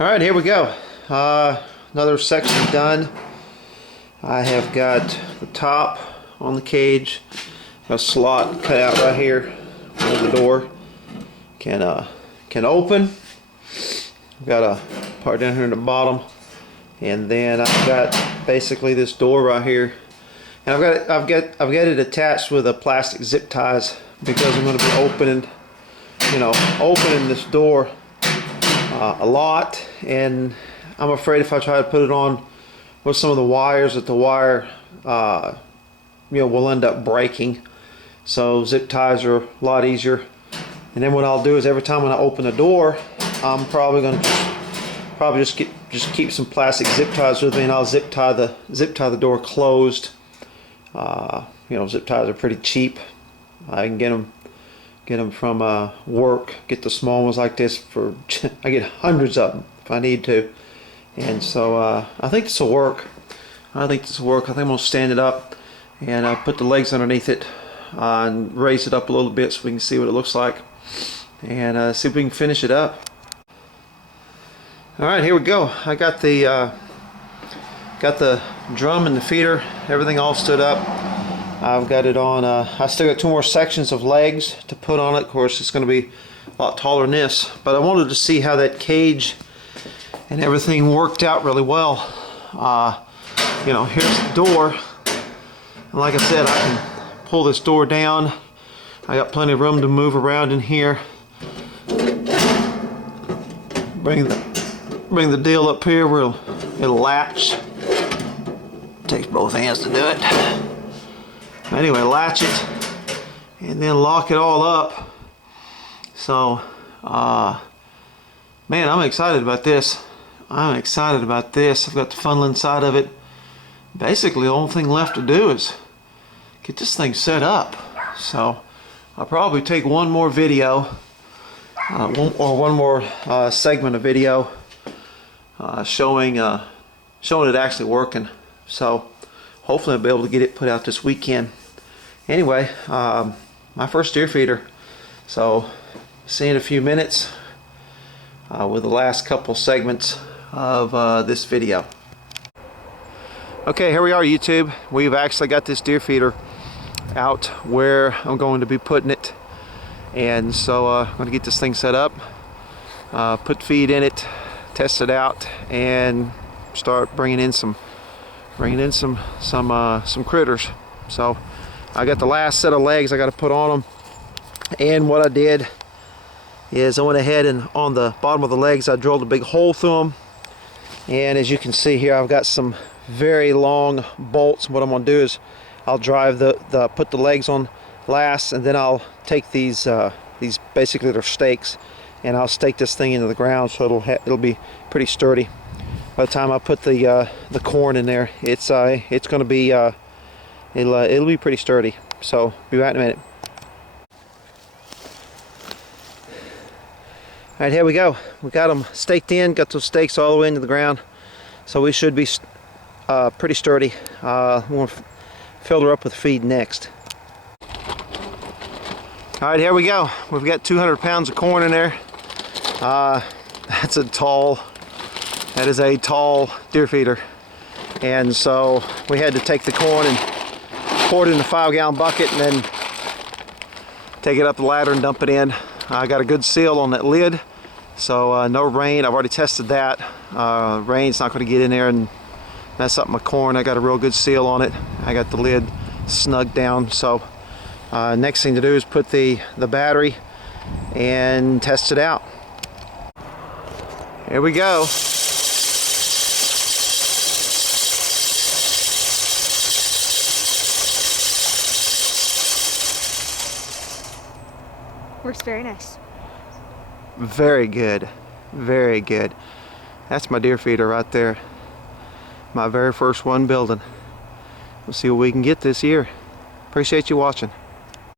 Alright, here we go. Another section done. I have got the top on the cage, got a slot cut out right here where the door can open. I've got a part down here in the bottom, and then I've got basically this door right here, and I've got it attached with a plastic zip ties because I'm going to be opening this door a lot, and I'm afraid if I try to put it on with some of the wires that the wire will end up breaking. So zip ties are a lot easier. And then what I'll do is every time when I open the door, I'm probably going to just keep some plastic zip ties with me, and I'll zip tie the door closed. Zip ties are pretty cheap. I can get them from work. Get the small ones like this for I get hundreds of them if I need to. And so I think this will work. I think I'm going to stand it up and put the legs underneath it and raise it up a little bit so we can see what it looks like, and see if we can finish it up. Alright, here we go. I got the drum and the feeder, everything all stood up. I've got it on, I still got two more sections of legs to put on it. Of course, it's going to be a lot taller than this, but I wanted to see how that cage and everything worked out really well. Here's the door, and like I said, I can pull this door down. I got plenty of room to move around in here. Bring the deal up here where it'll latch. Takes both hands to do it. Anyway, latch it and then lock it all up. So, man, I'm excited about this. I've got the funnel inside of it. Basically, the only thing left to do is get this thing set up. So, I'll probably take one more video, one more segment of video showing it actually working. So, hopefully I'll be able to get it put out this weekend. Anyway, my first deer feeder. So, see you in a few minutes with the last couple segments of this video. Okay, here we are, YouTube. We've actually got this deer feeder out where I'm going to be putting it, and so I'm going to get this thing set up, put feed in it, test it out, and start bringing in some critters. So I got the last set of legs I got to put on them, and what I did is I went ahead and on the bottom of the legs I drilled a big hole through them, and as you can see here I've got some very long bolts. What I'm going to do is I'll drive put the legs on last, and then I'll take these basically they're stakes, and I'll stake this thing into the ground so it'll be pretty sturdy. By the time I put the corn in there, it's going to be it'll be pretty sturdy. So be back in a minute. All right, here we go. We got them staked in, got those stakes all the way into the ground, so we should be pretty sturdy. We'll fill her up with feed next. All right, here we go. We've got 200 pounds of corn in there. That is a tall deer feeder, and so we had to take the corn and pour it in a 5-gallon bucket and then take it up the ladder and dump it in. I got a good seal on that lid, so no rain. I've already tested that. Rain's not going to get in there and mess up my corn. I got a real good seal on it. I got the lid snugged down. So next thing to do is put the battery and test it out. Here we go. Works very nice. Very good. Very good. That's my deer feeder right there. My very first one building. We'll see what we can get this year. Appreciate you watching.